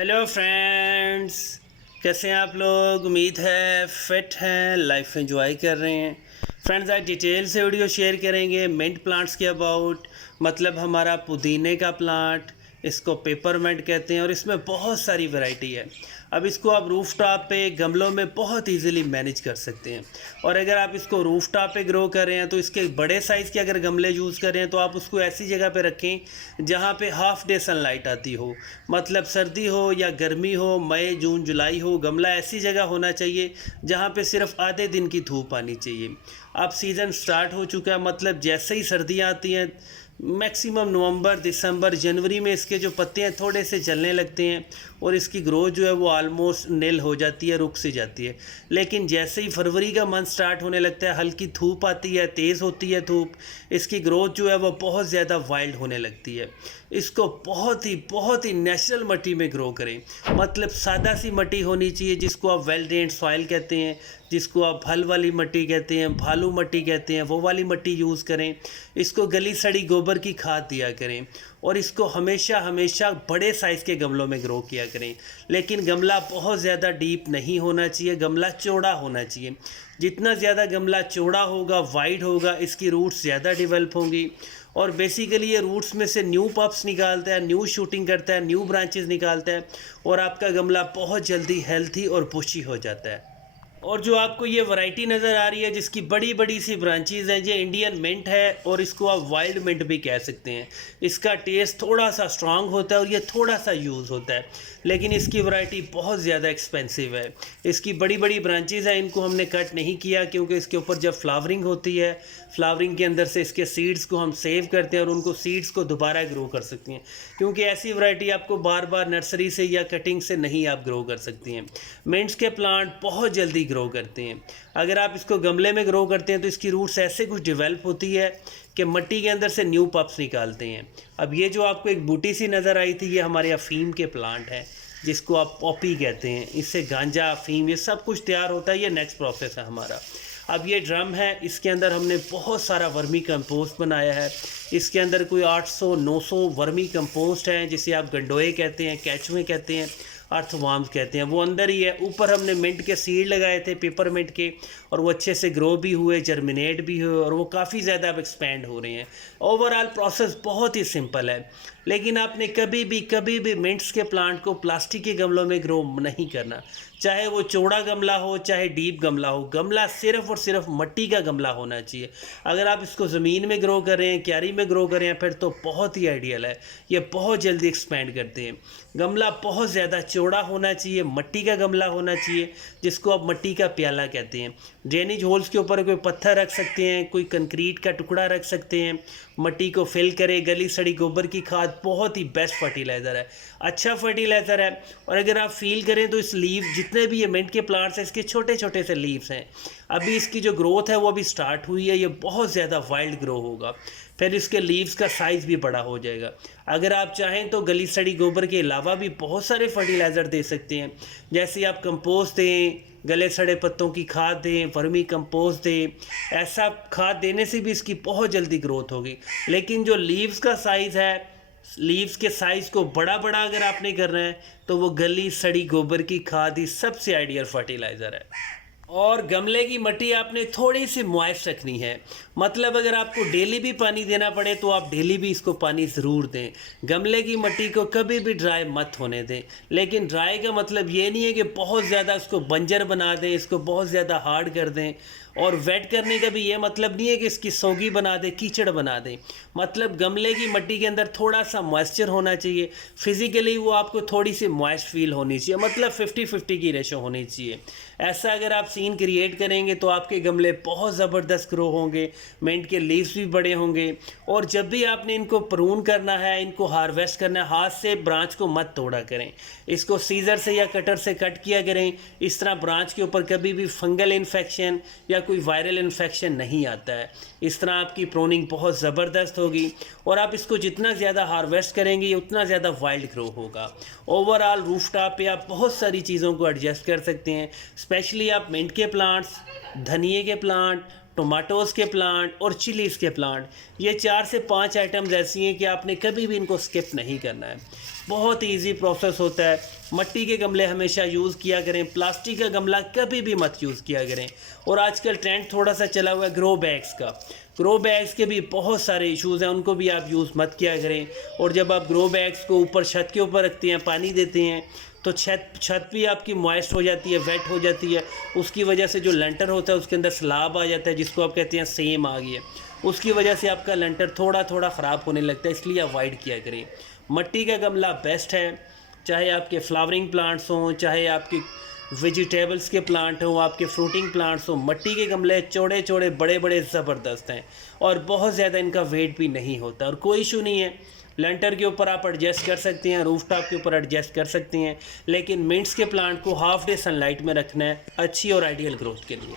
Hello friends, कैसे हैं आप लोग। उम्मीद है फिट हैं, लाइफ एंजॉय कर रहे हैं। फ्रेंड्स, आज डिटेल से वीडियो शेयर करेंगे मिंट प्लांट्स के अबाउट। मतलब हमारा पुदीने का प्लांट, इसको पेपरमिंट कहते हैं और इसमें बहुत सारी वैरायटी है। अब इसको आप रूफ टॉप पे गमलों में बहुत इजीली मैनेज कर सकते हैं। और अगर आप इसको रूफ टॉप पे ग्रो कर रहे हैं तो इसके बड़े साइज़ के अगर गमले यूज़ कर रहे हैं तो आप उसको ऐसी जगह पे रखें जहाँ पे हाफ डे सनलाइट आती हो। मतलब सर्दी हो या गर्मी हो, मई जून जुलाई हो, गमला ऐसी जगह होना चाहिए जहाँ पे सिर्फ आधे दिन की धूप आनी चाहिए। अब सीज़न स्टार्ट हो चुका है, मतलब जैसे ही सर्दियाँ आती हैं मैक्सिमम नवंबर दिसंबर जनवरी में इसके जो पत्ते हैं थोड़े से जलने लगते हैं और इसकी ग्रोथ जो है वो ऑलमोस्ट निल हो जाती है, रुक सी जाती है। लेकिन जैसे ही फरवरी का मंथ स्टार्ट होने लगता है, हल्की धूप आती है, तेज़ होती है धूप, इसकी ग्रोथ जो है वो बहुत ज़्यादा वाइल्ड होने लगती है। इसको बहुत ही नेचुरल मिट्टी में ग्रो करें। मतलब सादा सी मिट्टी होनी चाहिए जिसको आप वेल ड्रेन्ड सॉइल कहते हैं, जिसको आप हल वाली मिट्टी कहते हैं, भालू मिट्टी कहते हैं, वो वाली मिट्टी यूज़ करें। इसको गली सड़ी गोबर की खाद दिया करें और इसको हमेशा हमेशा बड़े साइज़ के गमलों में ग्रो किया करें। लेकिन गमला बहुत ज़्यादा डीप नहीं होना चाहिए, गमला चौड़ा होना चाहिए। जितना ज़्यादा गमला चौड़ा होगा, वाइड होगा, इसकी रूट्स ज़्यादा डेवलप होंगी और बेसिकली ये रूट्स में से न्यू पप्स निकालता है, न्यू शूटिंग करता है, न्यू ब्रांचेस निकालता है और आपका गमला बहुत जल्दी हेल्थी और बुशी हो जाता है। और जो आपको ये वैरायटी नज़र आ रही है जिसकी बड़ी बड़ी सी ब्रांचेज़ हैं, ये इंडियन मिंट है और इसको आप वाइल्ड मिंट भी कह सकते हैं। इसका टेस्ट थोड़ा सा स्ट्रांग होता है और ये थोड़ा सा यूज़ होता है, लेकिन इसकी वैरायटी बहुत ज़्यादा एक्सपेंसिव है। इसकी बड़ी बड़ी ब्रांचेज़ हैं, इनको हमने कट नहीं किया क्योंकि इसके ऊपर जब फ्लावरिंग होती है, फ्लावरिंग के अंदर से इसके सीड्स को हम सेव करते हैं और उनको सीड्स को दोबारा ग्रो कर सकते हैं, क्योंकि ऐसी वैरायटी आपको बार बार नर्सरी से या कटिंग से नहीं आप ग्रो कर सकती हैं। मिंट्स के प्लांट बहुत जल्दी ग्रो करते हैं। अगर आप इसको गमले में ग्रो करते हैं तो इसकी रूट्स ऐसे कुछ डेवलप होती है कि मिट्टी के अंदर से न्यू पप्स निकालते हैं। अब ये जो आपको एक बूटी सी नज़र आई थी, ये हमारे अफीम के प्लांट हैं जिसको आप पॉपी कहते हैं। इससे गांजा, अफीम, ये सब कुछ तैयार होता है। ये नेक्स्ट प्रोसेस है हमारा। अब ये ड्रम है, इसके अंदर हमने बहुत सारा वर्मी कंपोस्ट बनाया है। इसके अंदर कोई 800-900 वर्मी कंपोस्ट हैं, जिसे आप गंडोए कहते हैं, कैचुए कहते हैं, अर्थवार्म्स कहते हैं, वो अंदर ही है। ऊपर हमने मिंट के सीड लगाए थे, पेपरमिंट के, और वो अच्छे से ग्रो भी हुए, जर्मिनेट भी हुए और वो काफ़ी ज़्यादा अब एक्सपेंड हो रहे हैं। ओवरऑल प्रोसेस बहुत ही सिंपल है, लेकिन आपने कभी भी मिंट्स के प्लांट को प्लास्टिक के गमलों में ग्रो नहीं करना। चाहे वो चौड़ा गमला हो, चाहे डीप गमला हो, गमला सिर्फ और सिर्फ मिट्टी का गमला होना चाहिए। अगर आप इसको ज़मीन में ग्रो कर रहे हैं, क्यारी में ग्रो कर रहे हैं, फिर तो बहुत ही आइडियल है। ये बहुत जल्दी एक्सपेंड करते हैं। गमला बहुत ज़्यादा चौड़ा होना चाहिए, मिट्टी का गमला होना चाहिए, जिसको आप मिट्टी का प्याला कहते हैं। ड्रेनेज होल्स के ऊपर कोई पत्थर रख सकते हैं, कोई कंक्रीट का टुकड़ा रख सकते हैं, मिट्टी को फिल करे। गली सड़ी गोबर की खाद बहुत ही बेस्ट फर्टिलाइज़र है, अच्छा फर्टिलाइज़र है। और अगर आप फील करें तो इस लीव, जितने भी ये मिंट के प्लांट्स हैं, इसके छोटे छोटे से लीव्स हैं। अभी इसकी जो ग्रोथ है वो अभी स्टार्ट हुई है, ये बहुत ज़्यादा वाइल्ड ग्रो होगा, फिर इसके लीव्स का साइज़ भी बड़ा हो जाएगा। अगर आप चाहें तो गली सड़ी गोबर के अलावा भी बहुत सारे फर्टिलाइज़र दे सकते हैं, जैसे आप कंपोस्ट दें, गले सड़े पत्तों की खाद दें, वर्मी कंपोस्ट दें। ऐसा खाद देने से भी इसकी बहुत जल्दी ग्रोथ होगी। लेकिन जो लीव्स का साइज़ है, लीव्स के साइज़ को बड़ा बड़ा अगर आपने करना है तो वो गली सड़ी गोबर की खाद ही सबसे आइडियल फर्टिलाइज़र है। और गमले की मिट्टी आपने थोड़ी सी मॉइस्ट रखनी है। मतलब अगर आपको डेली भी पानी देना पड़े तो आप डेली भी इसको पानी ज़रूर दें। गमले की मिट्टी को कभी भी ड्राई मत होने दें। लेकिन ड्राई का मतलब ये नहीं है कि बहुत ज़्यादा इसको बंजर बना दें, इसको बहुत ज़्यादा हार्ड कर दें। और वेट करने का भी ये मतलब नहीं है कि इसकी सोगी बना दें, कीचड़ बना दें। मतलब गमले की मिट्टी के अंदर थोड़ा सा मॉइस्चर होना चाहिए। फिज़िकली वो आपको थोड़ी सी मॉइस्ट फील होनी चाहिए, मतलब 50-50 की रेशो होनी चाहिए। ऐसा अगर आप सीन क्रिएट करेंगे तो आपके गमले बहुत ज़बरदस्त ग्रो होंगे, मिंट के लीव्स भी बड़े होंगे। और जब भी आपने इनको प्रून करना है, इनको हार्वेस्ट करना है, हाथ से ब्रांच को मत तोड़ा करें, इसको सीजर से या कटर से कट किया करें। इस तरह ब्रांच के ऊपर कभी भी फंगल इन्फेक्शन या कोई वायरल इन्फेक्शन नहीं आता है। इस तरह आपकी प्रूनिंग बहुत ज़बरदस्त होगी और आप इसको जितना ज़्यादा हार्वेस्ट करेंगे उतना ज़्यादा वाइल्ड ग्रो होगा। ओवरऑल रूफ टॉप पे आप बहुत सारी चीज़ों को एडजस्ट कर सकते हैं। स्पेशली आप मिंट के प्लांट्स, धनिए के प्लांट, टोमेटोज़ के प्लांट और चिलीज़ के प्लांट, ये 4 से 5 आइटम्स ऐसी हैं कि आपने कभी भी इनको स्किप नहीं करना है। बहुत ईजी प्रोसेस होता है। मिट्टी के गमले हमेशा यूज़ किया करें, प्लास्टिक का गमला कभी भी मत यूज़ किया करें। और आजकल ट्रेंड थोड़ा सा चला हुआ है ग्रो बैग्स का। ग्रो बैग्स के भी बहुत सारे इश्यूज़ हैं, उनको भी आप यूज़ मत किया करें। और जब आप ग्रो बैग्स को ऊपर छत के ऊपर रखते हैं, पानी देते हैं, तो छत भी आपकी मॉइस्ट हो जाती है, वेट हो जाती है। उसकी वजह से जो लेंटर होता है उसके अंदर स्लाब आ जाता है, जिसको आप कहते हैं सेम आ गई है। उसकी वजह से आपका लेंटर थोड़ा थोड़ा ख़राब होने लगता है, इसलिए अवॉइड किया करें। मिट्टी का गमला बेस्ट है, चाहे आपके फ्लावरिंग प्लांट्स हों, चाहे आपके वेजिटेबल्स के प्लांट हों, आपके फ्रूटिंग प्लांट्स हों। मिट्टी के गमले चौड़े चौड़े बड़े बड़े ज़बरदस्त हैं और बहुत ज़्यादा इनका वेट भी नहीं होता और कोई इशू नहीं है। लेंटर के ऊपर आप एडजस्ट कर सकते हैं, रूफ टॉप के ऊपर एडजस्ट कर सकते हैं, लेकिन मिंट्स के प्लांट को हाफ डे सनलाइट में रखना है अच्छी और आइडियल ग्रोथ के लिए।